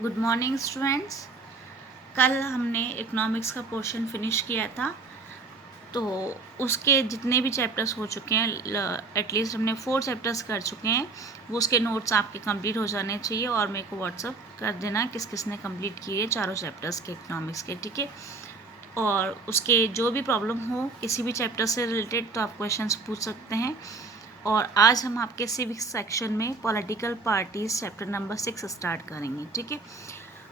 Good morning students. कल हमने economics का पोर्शन फिनिश किया था, तो उसके जितने भी चैप्टर्स हो चुके हैं, एटलीस्ट हमने 4 चैप्टर्स कर चुके हैं। वो उसके नोट्स आपके कंप्लीट हो जाने चाहिए और मेरे को व्हाट्सअप कर देना किस किस ने कंप्लीट किए चारों चैप्टर्स के इकोनॉमिक्स के, ठीक है। और उसके जो भी प्रॉब्लम हो किसी भी चैप्टर से रिलेटेड तो आप क्वेश्चंस पूछ सकते हैं। और आज हम आपके सिविक्स सेक्शन में political parties chapter number 6 start करेंगे, ठीक है।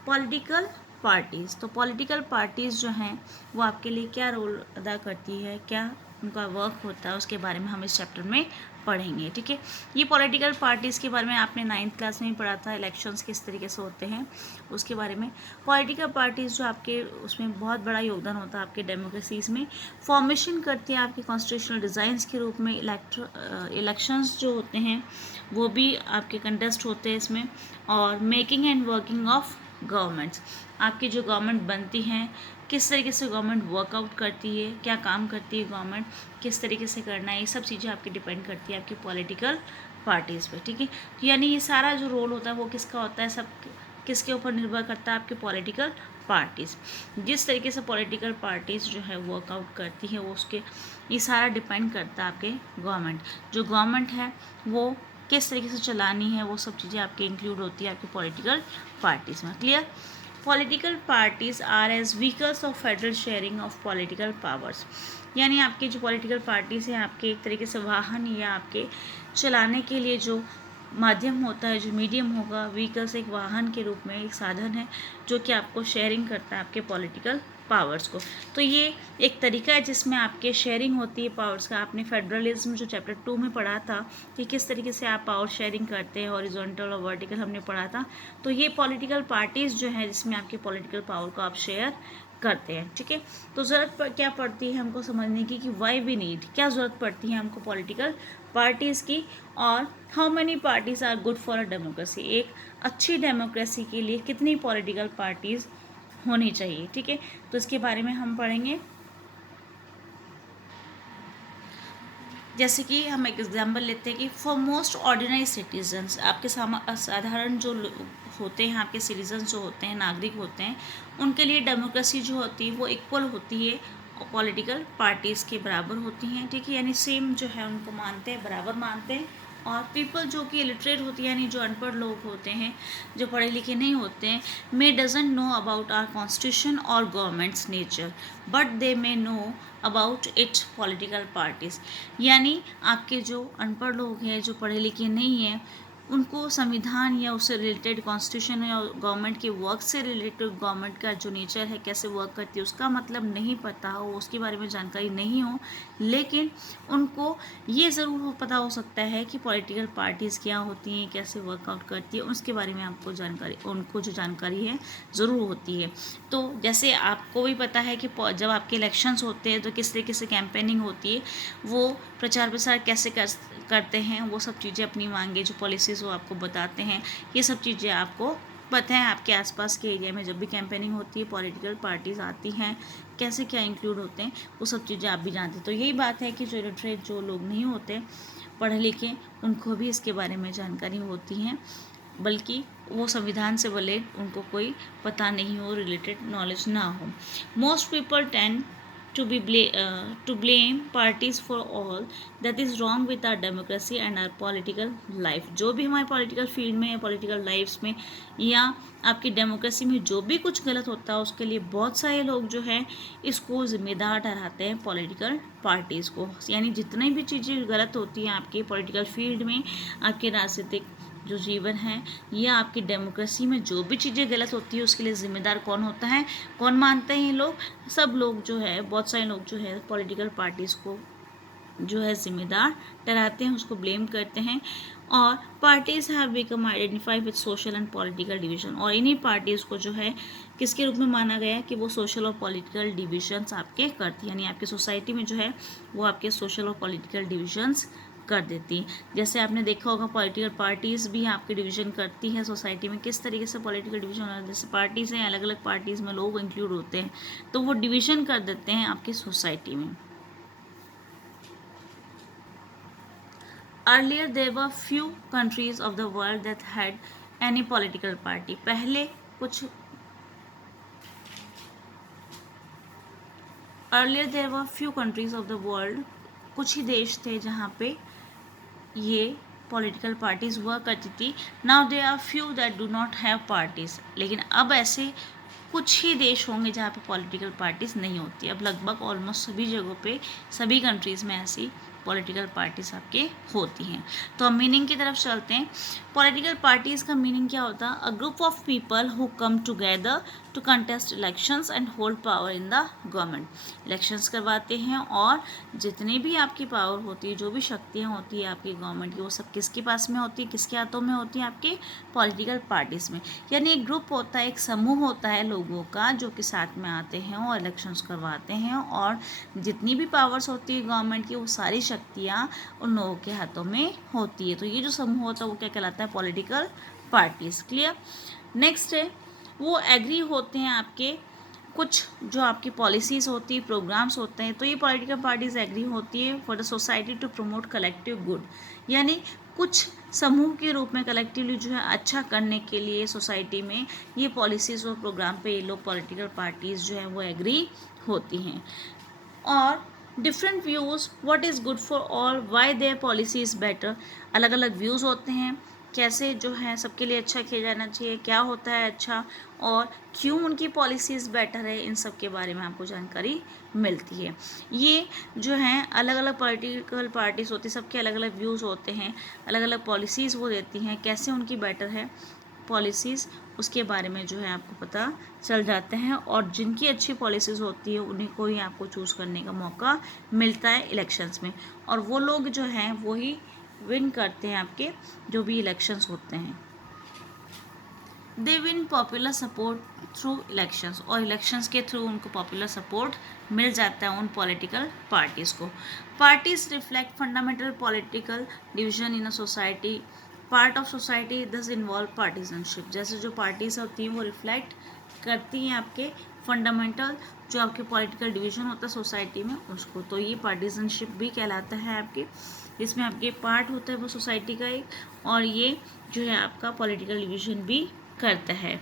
पॉलिटिकल पार्टीज़, तो पॉलिटिकल पार्टीज़ जो हैं वो आपके लिए क्या रोल अदा करती है, क्या उनका वर्क होता है, उसके बारे में हम इस चैप्टर में पढ़ेंगे, ठीक है। ये पॉलिटिकल पार्टीज़ के बारे में आपने 9th क्लास में ही पढ़ा था, इलेक्शंस किस तरीके से होते हैं उसके बारे में। पॉलिटिकल पार्टीज़ जो आपके उसमें बहुत बड़ा योगदान होता है आपके डेमोक्रेसीज़ में, फॉर्मेशन करती है आपके कॉन्स्टिट्यूशनल डिज़ाइंस के रूप में। इलेक्शंस जो होते हैं वो भी आपके कंटेस्ट होते हैं इसमें। और making and working of governments, आपकी जो गवर्नमेंट बनती हैं किस तरीके से गवर्नमेंट वर्कआउट करती है, क्या काम करती है गवर्नमेंट, किस तरीके से करना है, ये सब चीज़ें आपकी डिपेंड करती है आपकी पॉलिटिकल पार्टीज़ पे, ठीक है। तो यानी ये सारा जो रोल होता है वो किसका होता है, सब किसके ऊपर निर्भर करता है, आपके पॉलिटिकल पार्टीज़। जिस तरीके से पॉलिटिकल पार्टीज़ जो है वर्कआउट करती है वो उसके ये सारा डिपेंड करता है आपके गवर्नमेंट, जो गवर्नमेंट है वो किस तरीके से चलानी है, वो सब चीज़ें आपके इंक्लूड होती है आपकी पॉलिटिकल पार्टीज़ में। Clear. Political parties are as vehicles of federal sharing of political powers, यानी आपकी जो पॉलिटिकल पार्टीज हैं आपके एक तरीके से वाहन या आपके चलाने के लिए जो माध्यम होता है, जो मीडियम होगा, व्हीकल्स एक वाहन के रूप में एक साधन है जो कि आपको शेयरिंग करता है आपके पॉलिटिकल पावर्स को। तो ये एक तरीका है जिसमें आपके शेयरिंग होती है पावर्स का। आपने फेडरलिज्म जो चैप्टर 2 में पढ़ा था कि किस तरीके से आप पावर शेयरिंग करते हैं, हॉरिजॉन्टल और वर्टिकल हमने पढ़ा था। तो ये पॉलिटिकल पार्टीज़ जो है जिसमें आपके पॉलिटिकल पावर को आप शेयर करते हैं, ठीक है। तो ज़रूरत क्या पड़ती है हमको समझने की कि वाई वी नीड, क्या ज़रूरत पड़ती है हमको पॉलिटिकल पार्टीज़ की, और how many parties are good for a democracy, एक अच्छी डेमोक्रेसी के लिए कितनी पॉलिटिकल पार्टीज़ होनी चाहिए, ठीक है। तो इसके बारे में हम पढ़ेंगे। जैसे कि हम एक एग्जांपल लेते हैं कि फॉर मोस्ट ऑर्डिनरी सिटीजन्स, आपके साधारण जो होते हैं, आपके सिटीजन्स जो होते हैं, नागरिक होते हैं, उनके लिए डेमोक्रेसी जो होती है वो इक्वल होती है और पॉलिटिकल पार्टीज़ के बराबर होती हैं, ठीक है। यानी सेम जो है उनको मानते हैं, बराबर मानते हैं। और पीपल जो कि इलिटरेट होती है, यानी जो अनपढ़ लोग होते हैं, जो पढ़े लिखे नहीं होते हैं, may doesn't know about our constitution और government's nature, but they may know about its political parties. यानी आपके जो अनपढ़ लोग हैं, जो पढ़े लिखे नहीं हैं, उनको संविधान या उससे रिलेटेड कॉन्स्टिट्यूशन या गवर्नमेंट के वर्क से रिलेटेड गवर्नमेंट का जो नेचर है, कैसे वर्क करती है, उसका मतलब नहीं पता हो, उसके बारे में जानकारी नहीं हो, लेकिन उनको ये ज़रूर पता हो सकता है कि पॉलिटिकल पार्टीज़ क्या होती हैं, कैसे वर्कआउट करती है, उसके बारे में आपको जानकारी, उनको जो जानकारी है ज़रूर होती है। तो जैसे आपको भी पता है कि जब आपके इलेक्शंस होते हैं तो किस तरीके से कैंपेनिंग होती है, वो प्रचार प्रसार कैसे करते हैं, वो सब चीज़ें अपनी मांगे जो पॉलिसीज़ वो आपको बताते हैं, ये सब चीज़ें आपको पता है। आपके आसपास के एरिया में जब भी कैंपेनिंग होती है, पॉलिटिकल पार्टीज़ आती हैं, कैसे क्या इंक्लूड होते हैं, वो सब चीज़ें आप भी जानते हैं। तो यही बात है कि जो इलिटरेट जो लोग नहीं होते, पढ़े लिखे, उनको भी इसके बारे में जानकारी होती हैं, बल्कि वो संविधान से भले उनको कोई पता नहीं हो, रिलेटेड नॉलेज ना हो। Most people tend to blame parties for all that is wrong with our democracy and our political life। जो भी हमारे पॉलिटिकल फील्ड में या पॉलिटिकल लाइफ्स में या आपकी डेमोक्रेसी में जो भी कुछ गलत होता है, उसके लिए बहुत सारे लोग जो है इसको जिम्मेदार ठहराते हैं पॉलिटिकल पार्टीज़ को। यानी जितनी भी चीज़ें गलत होती हैं आपके पॉलिटिकल फील्ड में, आपके राजनीतिक जो जीवन है या आपकी डेमोक्रेसी में जो भी चीज़ें गलत होती है, उसके लिए ज़िम्मेदार कौन होता है, कौन मानते हैं ये लोग, सब लोग जो है, बहुत सारे लोग जो है पॉलिटिकल पार्टीज़ को जो है जिम्मेदार ठहराते हैं, उसको ब्लेम करते हैं। और parties have become identified with social and political division, और इन्हीं पार्टीज़ को जो है किसके रूप में माना गया है कि वो सोशल और पॉलिटिकल डिविजन्स आपके करती है, यानी आपकी सोसाइटी में जो है वो आपके सोशल और पॉलिटिकल डिविजन्स कर देती है। जैसे आपने देखा होगा पॉलिटिकल पार्टीज़ भी आपके डिवीज़न करती है सोसाइटी में, किस तरीके से पॉलिटिकल डिवीज़न होता है, जैसे पार्टीज़ हैं, अलग अलग पार्टीज़ में लोग इंक्लूड होते हैं, तो वो डिवीज़न कर देते हैं आपकी सोसाइटी में। Earlier there were few countries of the world that had any political party। पहले कुछ earlier there were few countries of the world, कुछ ही देश थे जहाँ पे ये पॉलिटिकल पार्टीज हुआ करती थी. Now there are few that do not have parties. लेकिन अब ऐसे कुछ ही देश होंगे जहाँ पे पॉलिटिकल पार्टीज नहीं होती. अब लगभग ऑलमोस्ट सभी जगहों पे, सभी कंट्रीज़ में ऐसी पॉलिटिकल पार्टीज आपके होती हैं. तो हम मीनिंग की तरफ चलते हैं. पॉलिटिकल पार्टीज का मीनिंग क्या होता है? A group of people who come together to contest elections and hold power in the government. Elections करवाते हैं और जितनी भी आपकी पावर होती है, जो भी शक्तियाँ होती है आपकी गवर्नमेंट की, वो सब किसके पास में होती है, किसके हाथों में होती है? आपके पॉलिटिकल पार्टीज में. यानी एक ग्रुप होता है, एक समूह होता है लोगों का जो कि साथ में आते हैं और इलेक्शंस करवाते हैं, और जितनी भी पावर्स होती है गवर्नमेंट की, वो सारी शक्तियाँ उन लोगों के हाथों में होती है. तो ये जो समूह होता है वो क्या कहलाता है? Political parties. क्लियर. नेक्स्ट है, वो एग्री होते हैं आपके कुछ जो आपकी पॉलिसीज़ होती है, प्रोग्राम्स होते हैं. तो ये पॉलिटिकल पार्टीज एग्री होती है for the society to promote collective good. यानी कुछ समूह के रूप में कलेक्टिवली जो है अच्छा करने के लिए सोसाइटी में ये पॉलिसीज़ और प्रोग्राम पे ये लोग पॉलिटिकल पार्टीज़ जो है वो एग्री होती हैं. और different views, what is good for all, why their policy is better. अलग अलग व्यूज़ होते हैं, कैसे जो है सबके लिए अच्छा किया जाना चाहिए, क्या होता है अच्छा, और क्यों उनकी पॉलिसीज़ बेटर है, इन सब के बारे में आपको जानकारी मिलती है. ये जो हैं अलग अलग पॉलिटिकल पार्टीज़ होती हैं, सबके अलग अलग व्यूज़ होते हैं, अलग अलग पॉलिसीज़ वो देती हैं, कैसे उनकी बेटर है पॉलिसीज़, उसके बारे में जो है आपको पता चल जाते हैं. और जिनकी अच्छी पॉलिसीज़ होती है उन्हीं को ही आपको चूज़ करने का मौका मिलता है इलेक्शंस में, और वो लोग जो हैं वो ही विन करते हैं आपके जो भी इलेक्शंस होते हैं. They win popular support through elections, और इलेक्शंस के थ्रू उनको पॉपुलर सपोर्ट मिल जाता है उन पॉलिटिकल पार्टीज़ को. Parties reflect fundamental political division in a society. Part of society दस इन्वॉल्व पार्टीजनशिप. जैसे जो पार्टीज होती हैं वो रिफ्लेक्ट करती हैं आपके फंडामेंटल जो आपके पॉलिटिकल डिवीजन होता है सोसाइटी में उसको. तो ये पार्टीजनशिप भी कहलाता है आपके, इसमें आपके पार्ट होता है वो सोसाइटी का एक, और ये जो है आपका पॉलिटिकल डिवीजन भी करता है.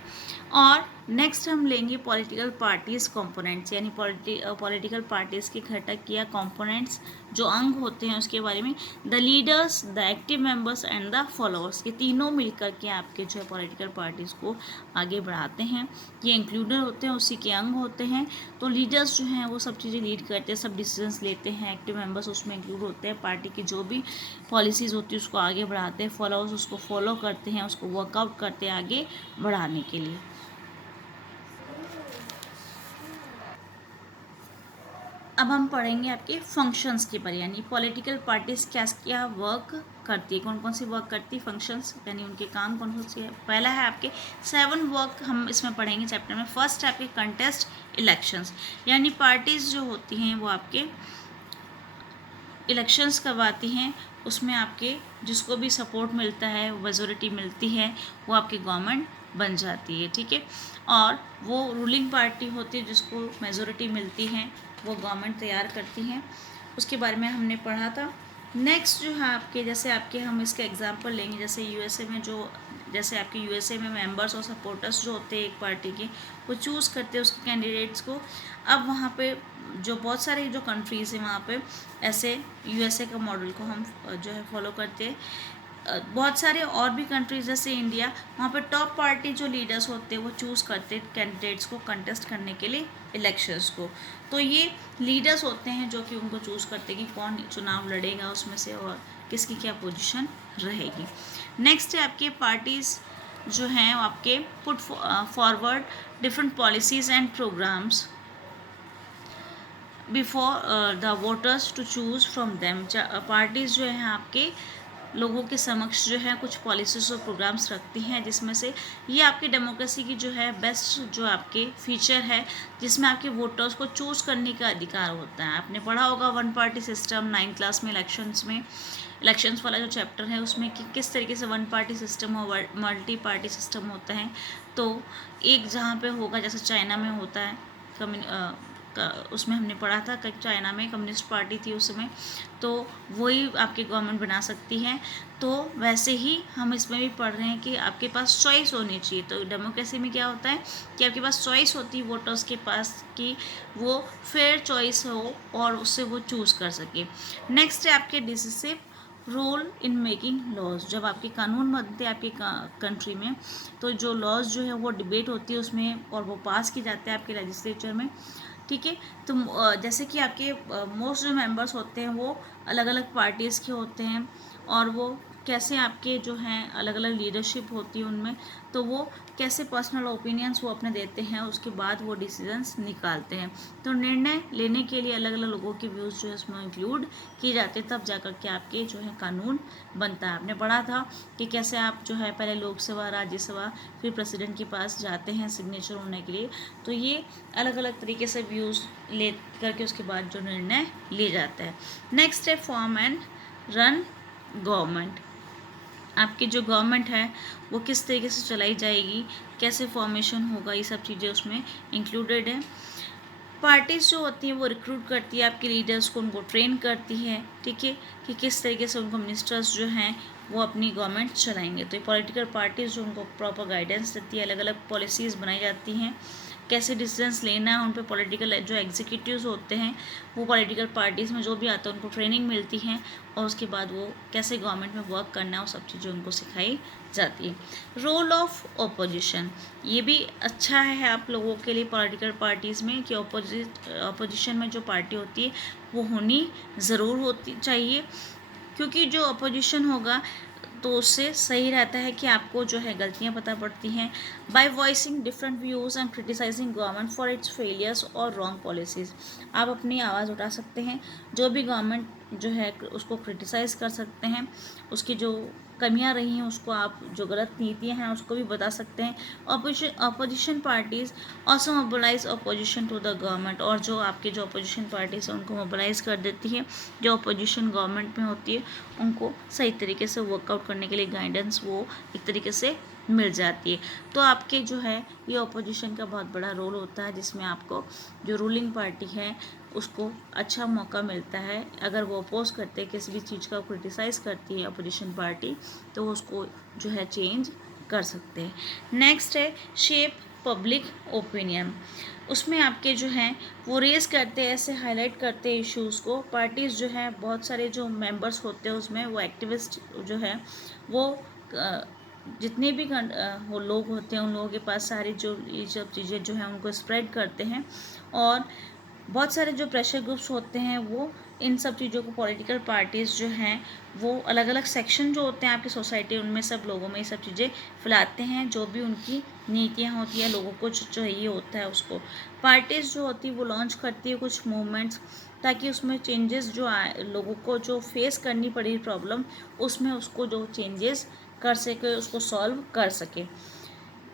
और नेक्स्ट हम लेंगे पॉलिटिकल पार्टीज़ कंपोनेंट्स, यानी पॉलिटिकल पार्टीज़ के घटक या कंपोनेंट्स जो अंग होते हैं उसके बारे में. The leaders, the active members and the followers, ये तीनों मिलकर के आपके जो है पॉलिटिकल पार्टीज़ को आगे बढ़ाते हैं. ये इंक्लूडेड होते हैं, उसी के अंग होते हैं. तो लीडर्स जो हैं वो सब चीज़ें लीड करते हैं, सब डिसीजंस लेते हैं. एक्टिव मेंबर्स उसमें इंक्लूड होते हैं, पार्टी की जो भी पॉलिसीज़ होती है उसको आगे बढ़ाते हैं. फॉलोअर्स उसको फॉलो करते हैं, उसको वर्कआउट करते हैं आगे बढ़ाने के लिए. अब हम पढ़ेंगे आपके फंक्शंस के बारे, यानी पॉलिटिकल पार्टीज़ क्या क्या वर्क करती है, कौन कौन सी वर्क करती है फंक्शंस, यानी उनके काम कौन कौन से है. पहला है आपके 7 वर्क हम इसमें पढ़ेंगे चैप्टर में. फर्स्ट है आपके कंटेस्ट इलेक्शंस, यानी पार्टीज़ जो होती हैं वो आपके इलेक्शंस करवाती हैं. उसमें आपके जिसको भी सपोर्ट मिलता है, मेजोरिटी मिलती है, वो आपकी गवर्नमेंट बन जाती है. ठीक है. और वो रूलिंग पार्टी होती है जिसको मेजोरिटी मिलती है, वो गवर्नमेंट तैयार करती हैं. उसके बारे में हमने पढ़ा था. नेक्स्ट जो है आपके, जैसे आपके हम इसका एग्जांपल लेंगे, जैसे यूएसए में जो, जैसे आपके यूएसए में मेंबर्स और सपोर्टर्स जो होते हैं एक पार्टी के, वो चूज़ करते हैं उसके कैंडिडेट्स को. अब वहाँ पे जो बहुत सारे जो कंट्रीज़ हैं वहाँ पे ऐसे यूएसए का मॉडल को हम जो है फॉलो करते हैं. बहुत सारे और भी कंट्रीज जैसे इंडिया, वहाँ पे टॉप पार्टी जो लीडर्स होते हैं वो चूज़ करते हैं कैंडिडेट्स को कंटेस्ट करने के लिए इलेक्शंस को. तो ये लीडर्स होते हैं जो कि उनको चूज़ करते हैं कि कौन चुनाव लड़ेगा उसमें से और किसकी क्या पोजीशन रहेगी. नेक्स्ट है आपके पार्टीज़ जो हैं आपके put forward different policies and programmes before the voters to choose from them. Parties जो हैं आपके लोगों के समक्ष जो है कुछ पॉलिसीज़ और प्रोग्राम्स रखती हैं, जिसमें से ये आपकी डेमोक्रेसी की जो है बेस्ट जो आपके फीचर है, जिसमें आपके वोटर्स को चूज़ करने का अधिकार होता है. आपने पढ़ा होगा 1 पार्टी सिस्टम 9th क्लास में इलेक्शंस वाला जो चैप्टर है उसमें कि किस तरीके से 1 पार्टी सिस्टम और मल्टी पार्टी सिस्टम होता है. तो एक जहाँ पे होगा, जैसे चाइना में होता है उसमें हमने पढ़ा था कि चाइना में कम्युनिस्ट पार्टी थी उस समय, तो वही आपकी गवर्नमेंट बना सकती है। तो वैसे ही हम इसमें भी पढ़ रहे हैं कि आपके पास चॉइस होनी चाहिए। तो डेमोक्रेसी में क्या होता है कि आपके पास चॉइस होती है वोटर्स के पास कि वो फेयर चॉइस हो और उससे वो चूज़ कर सके। नेक्स्ट है आपके decisive role in making laws. जब आपके कानून बनते हैं आपके कंट्री में, तो जो लॉज जो है वो डिबेट होती है उसमें और वो पास की जाते हैं आपके लेजिस्लेचर में, ठीक है। तो जैसे कि आपके मोस्ट जो मेंबर्स होते हैं वो अलग अलग पार्टीज़ के होते हैं और वो कैसे आपके जो हैं अलग अलग लीडरशिप होती है उनमें, तो वो कैसे पर्सनल ओपिनियंस वो अपने देते हैं, उसके बाद वो डिसीजंस निकालते हैं। तो निर्णय लेने के लिए अलग अलग लोगों के व्यूज़ जो है उसमें इंक्लूड किए जाते हैं, तब जाकर के आपके जो है कानून बनता है। आपने पढ़ा था कि कैसे आप जो है पहले लोकसभा, राज्यसभा, फिर प्रेसिडेंट के पास जाते हैं सिग्नेचर होने के लिए। तो ये अलग अलग तरीके से व्यूज़ ले करके उसके बाद जो निर्णय लिया जाता है। नेक्स्ट है फॉर्म एंड रन गवर्नमेंट। आपकी जो गवर्नमेंट है वो किस तरीके से चलाई जाएगी, कैसे फॉर्मेशन होगा, ये सब चीज़ें उसमें इंक्लूडेड है। पार्टीज़ जो होती हैं वो रिक्रूट करती है आपके लीडर्स को, उनको ट्रेन करती है, ठीक है, कि किस तरीके से उनको मिनिस्टर्स जो हैं वो अपनी गवर्नमेंट चलाएंगे। तो ये पॉलिटिकल पार्टीज़ जो उनको प्रॉपर गाइडेंस देती है, अलग अलग पॉलिसीज़ बनाई जाती हैं, कैसे डिसीजंस लेना है, उन पर पॉलिटिकल जो एग्जीक्यूटिव्स होते हैं वो पॉलिटिकल पार्टीज़ में जो भी आता है उनको ट्रेनिंग मिलती है और उसके बाद वो कैसे गवर्नमेंट में वर्क करना है वो सब चीज़ें उनको सिखाई जाती है। रोल ऑफ ऑपोजिशन, ये भी अच्छा है आप लोगों के लिए पॉलिटिकल पार्टीज़ में कि ऑपोजिशन में जो पार्टी होती है वो होनी ज़रूर होती चाहिए, क्योंकि जो अपोजिशन होगा तो उससे सही रहता है कि आपको जो है गलतियां पता पड़ती हैं। By voicing different views and criticising government for its failures और रॉन्ग पॉलिसीज़, आप अपनी आवाज़ उठा सकते हैं, जो भी गवर्नमेंट जो है उसको क्रिटिसाइज़ कर सकते हैं, उसकी जो कमियां रही हैं उसको, आप जो गलत नीतियां हैं उसको भी बता सकते हैं। Opposition parties also mobilise opposition to the government, और जो आपकी जो अपोजिशन पार्टीज़ हैं उनको मोबिलाइज कर देती है, जो अपोजिशन गवर्नमेंट में होती है उनको सही तरीके से वर्कआउट करने के लिए गाइडेंस वो एक तरीके से मिल जाती है। तो आपके जो है ये अपोजिशन का बहुत बड़ा रोल होता है, जिसमें आपको जो रूलिंग पार्टी है उसको अच्छा मौका मिलता है। अगर वो अपोज करते हैं किसी भी चीज़ का क्रिटिसाइज़ करती है अपोजिशन पार्टी, तो उसको जो है चेंज कर सकते हैं। नेक्स्ट है शेप पब्लिक ओपिनियन। उसमें आपके जो हैं वो रेस करते हैं, ऐसे हाईलाइट करते हैं इश्यूज़ को। पार्टीज़ जो हैं बहुत सारे जो मेंबर्स होते हैं उसमें वो एक्टिविस्ट जो है वो जितने भी वो लोग होते हैं उन लोगों के पास सारी जो ये सब चीज़ें जो हैं उनको स्प्रेड करते हैं। और बहुत सारे जो प्रेशर ग्रुप्स होते हैं वो इन सब चीज़ों को, पॉलिटिकल पार्टीज़ जो हैं वो अलग अलग सेक्शन जो होते हैं आपकी सोसाइटी, उनमें सब लोगों में ये सब चीज़ें फैलाते हैं, जो भी उनकी नीतियाँ होती हैं लोगों को जो चाहिए होता है उसको। पार्टीज़ जो होती है वो लॉन्च करती है कुछ मूवमेंट्स, ताकि उसमें चेंजेस जो आए, लोगों को जो फेस करनी पड़ी प्रॉब्लम उसमें उसको जो चेंजेस कर सके, उसको सॉल्व कर सके।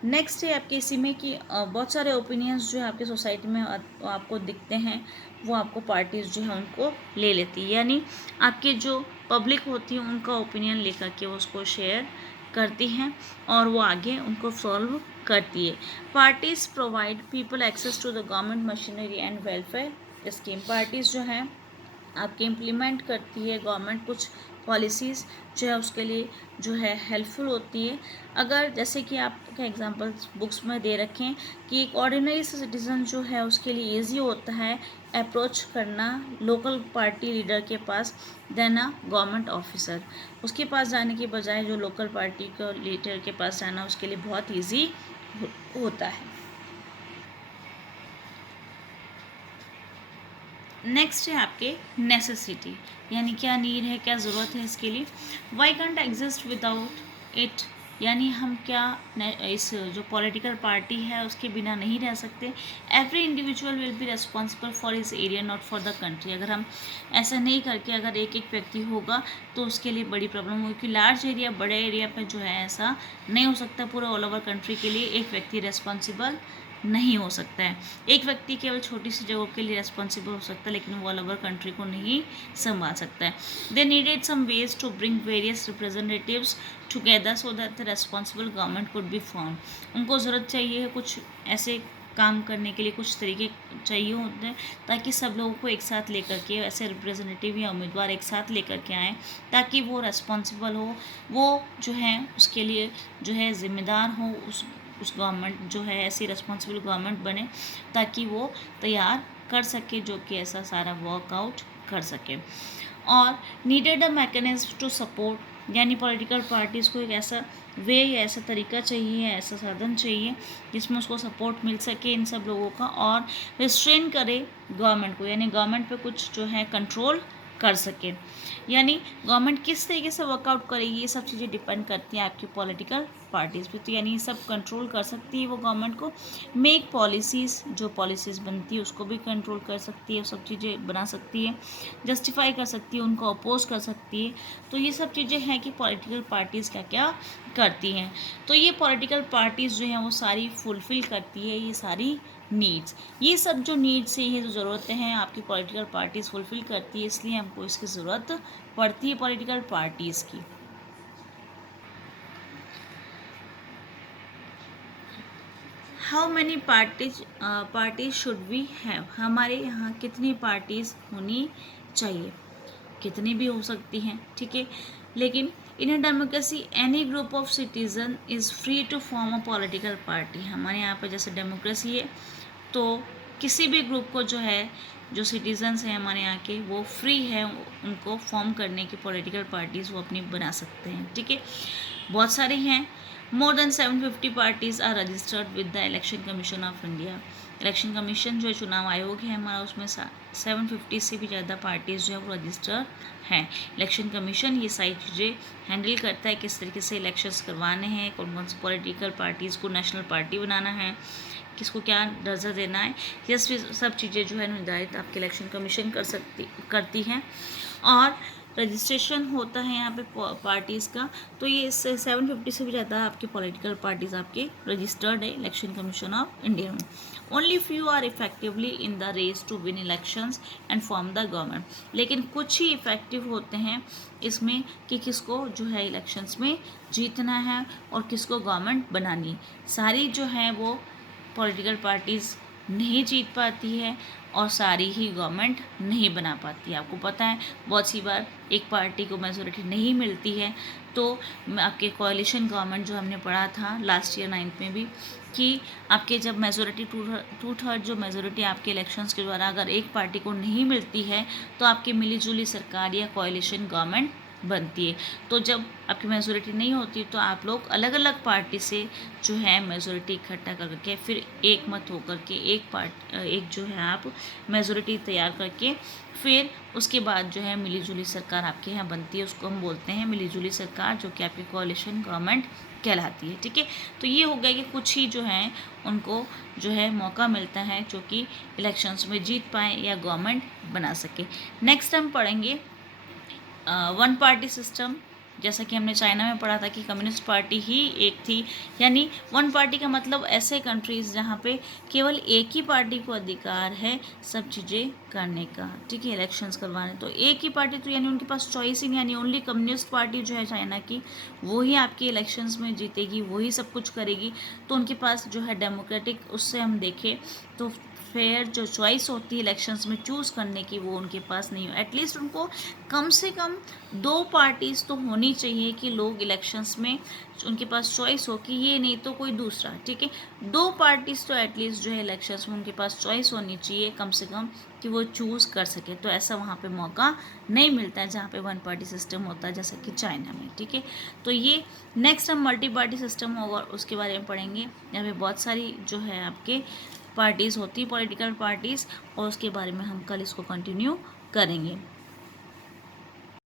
नेक्स्ट है आपके इसी में कि बहुत सारे ओपिनियंस जो है आपकी सोसाइटी में आपको दिखते हैं, वो आपको पार्टीज़ जो है उनको ले लेती है, यानी आपके जो पब्लिक होती है उनका ओपिनियन लेकर के वो उसको शेयर करती हैं और वो आगे उनको सॉल्व करती है। Parties provide people access to the government machinery and welfare scheme. Parties जो हैं आपके इम्प्लीमेंट करती है गवर्नमेंट कुछ पॉलिसीज़ जो है उसके लिए जो है हेल्पफुल होती है। अगर जैसे कि आपके एग्जांपल्स बुक्स में दे रखें कि एक ऑर्डिनरी सिटीज़न जो है उसके लिए इजी होता है अप्रोच करना लोकल पार्टी लीडर के पास देन अ गवर्नमेंट ऑफिसर, उसके पास जाने के बजाय जो लोकल पार्टी के लीडर के पास जाना उसके लिए बहुत ईजी होता है। नेक्स्ट है आपके नेसेसिटी, यानी क्या नीड है, क्या ज़रूरत है इसके लिए। Why can't exist without it, यानी हम क्या इस जो पॉलिटिकल पार्टी है उसके बिना नहीं रह सकते। Every individual will be responsible for his area not for the country. अगर हम ऐसा नहीं करके अगर एक एक व्यक्ति होगा तो उसके लिए बड़ी प्रॉब्लम होगी, क्योंकि लार्ज एरिया, बड़े एरिया पर जो है ऐसा नहीं हो सकता। पूरा ऑल ओवर कंट्री के लिए एक व्यक्ति रेस्पॉन्सिबल नहीं हो सकता है। एक व्यक्ति केवल छोटी सी जगहों के लिए रेस्पॉन्सिबल हो सकता है, लेकिन वो ऑल ओवर कंट्री को नहीं संभाल सकता है। They needed some ways to bring various representatives together so that the responsible government could be form. उनको ज़रूरत चाहिए कुछ ऐसे काम करने के लिए कुछ तरीके चाहिए होते हैं, ताकि सब लोगों को एक साथ लेकर के ऐसे रिप्रेजेंटेटिव या उम्मीदवार एक साथ लेकर के आएँ, ताकि वो रेस्पॉन्सिबल हो, वो जो है उसके लिए जो है ज़िम्मेदार हो, उस गवर्नमेंट जो है ऐसी रिस्पॉन्सिबल गवर्नमेंट बने, ताकि वो तैयार कर सके, जो कि ऐसा सारा वर्कआउट कर सके। और needed a mechanism to support, यानी पॉलिटिकल पार्टीज़ को एक ऐसा वे या ऐसा तरीका चाहिए, ऐसा साधन चाहिए जिसमें उसको सपोर्ट मिल सके इन सब लोगों का, और रिस्ट्रेन करे गवर्नमेंट को, यानी गवर्नमेंट पे कुछ जो है कंट्रोल कर सके। यानी गवर्नमेंट किस तरीके से वर्कआउट करेगी, ये सब चीज़ें डिपेंड करती हैं आपकी पॉलिटिकल पार्टीज़ पे। तो यानी सब कंट्रोल कर सकती है वो गवर्नमेंट को, मेक पॉलिसीज़, जो पॉलिसीज़ बनती है उसको भी कंट्रोल कर सकती है, सब चीज़ें बना सकती है, जस्टिफाई कर सकती है, उनको अपोज कर सकती है। तो ये सब चीज़ें हैं कि पॉलिटिकल पार्टीज़ क्या क्या करती हैं। तो ये पॉलिटिकल पार्टीज़ जो हैं वो सारी फुलफ़िल करती है ये सारी नीड्स। ये सब जो नीड्स हैं, ये जो ज़रूरतें हैं आपकी पॉलिटिकल पार्टीज़ फुलफ़िल करती है, इसलिए हमको इसकी ज़रूरत पड़ती है पॉलिटिकल पार्टीज़ की। How many parties should we have, हमारे यहाँ कितनी पार्टीज़ होनी चाहिए, कितनी भी हो सकती हैं, ठीक है। लेकिन in a democracy any group of citizen is free to form a political party. हमारे यहाँ पे जैसे डेमोक्रेसी है, तो किसी भी ग्रुप को जो है, जो सिटीजन्स हैं हमारे यहाँ के, वो फ्री है उनको फॉर्म करने की पॉलिटिकल पार्टीज़ वो अपनी बना सकते हैं, ठीक है। बहुत सारे हैं, more than 750 parties are registered with the election commission of India. Election commission जो चुनाव आयोग है हमारा, उसमें 750 से भी ज़्यादा पार्टीज़ जो है वो रजिस्टर हैं। इलेक्शन कमीशन ये सारी चीज़ें हैंडल करता है, किस तरीके से इलेक्शंस करवाने हैं, कौन कौन सी पॉलिटिकल पार्टीज़ को नेशनल पार्टी बनाना है, किसको क्या दर्जा देना है, ये सब चीज़ें जो है निर्धारित आपके इलेक्शन कमीशन करती हैं। और रजिस्ट्रेशन होता है यहाँ पे पार्टीज़ का, तो ये 750 से भी ज़्यादा आपकी पॉलिटिकल पार्टीज़ आपके रजिस्टर्ड है इलेक्शन कमीशन ऑफ इंडिया में। Only few are effectively in the race to win elections and form the government, लेकिन कुछ ही इफेक्टिव होते हैं इसमें कि किसको जो है इलेक्शंस में जीतना है और किसको गवर्नमेंट बनानी है। सारी जो है वो पॉलिटिकल पार्टीज़ नहीं जीत पाती है और सारी ही गवर्नमेंट नहीं बना पाती है। आपको पता है बहुत सी बार एक पार्टी को मेजोरिटी नहीं मिलती है, तो आपके कोalition गवर्नमेंट जो हमने पढ़ा था लास्ट ईयर 9th में भी, कि आपके जब मेजोरिटी टू थर्ड जो मेजोरिटी आपके इलेक्शंस के द्वारा अगर एक पार्टी को नहीं मिलती है, तो आपकी मिलीजुली सरकार या कोalition गवर्नमेंट बनती है। तो जब आपकी मेजोरिटी नहीं होती, तो आप लोग अलग अलग पार्टी से जो है मेजोरिटी इकट्ठा करके फिर एक मत होकर के एक जो है आप मेजोरिटी तैयार करके फिर उसके बाद जो है मिलीजुली सरकार आपके यहाँ बनती है, उसको हम बोलते हैं मिलीजुली सरकार, जो कि आपकी कोalition गवर्नमेंट कहलाती है, ठीक है। तो ये हो गया कि कुछ ही जो हैं उनको जो है मौका मिलता है जो कि इलेक्शंस में जीत पाएँ या गवर्नमेंट बना सके। नेक्स्ट हम पढ़ेंगे वन पार्टी सिस्टम। जैसा कि हमने चाइना में पढ़ा था कि कम्युनिस्ट पार्टी ही एक थी, यानी वन पार्टी का मतलब ऐसे कंट्रीज़ जहाँ पे केवल एक ही पार्टी को अधिकार है सब चीज़ें करने का, ठीक है, इलेक्शंस करवाने। तो एक ही पार्टी, तो यानी उनके पास चॉइस ही नहीं, यानी ओनली कम्युनिस्ट पार्टी जो है चाइना की, वो ही आपके इलेक्शंस में जीतेगी, वही सब कुछ करेगी। तो उनके पास जो है डेमोक्रेटिक, उससे हम देखें तो फेयर जो चॉइस होती है इलेक्शंस में चूज़ करने की, वो उनके पास नहीं हो। एटलीस्ट उनको कम से कम 2 पार्टीज़ तो होनी चाहिए कि लोग इलेक्शंस में उनके पास चॉइस हो कि ये नहीं तो कोई दूसरा, ठीक है। 2 पार्टीज़ तो एटलीस्ट जो है इलेक्शंस में उनके पास चॉइस होनी चाहिए कम से कम, कि वो चूज़ कर सके। तो ऐसा वहाँ पे मौका नहीं मिलता है जहाँ पे वन पार्टी सिस्टम होता है, जैसे कि चाइना में, ठीक है। तो ये नेक्स्ट हम मल्टी पार्टी सिस्टम होगा उसके बारे में पढ़ेंगे। यहाँ पे बहुत सारी जो है आपके पार्टीज़ होती है, पॉलिटिकल पार्टीज़, और उसके बारे में हम कल इसको कंटिन्यू करेंगे।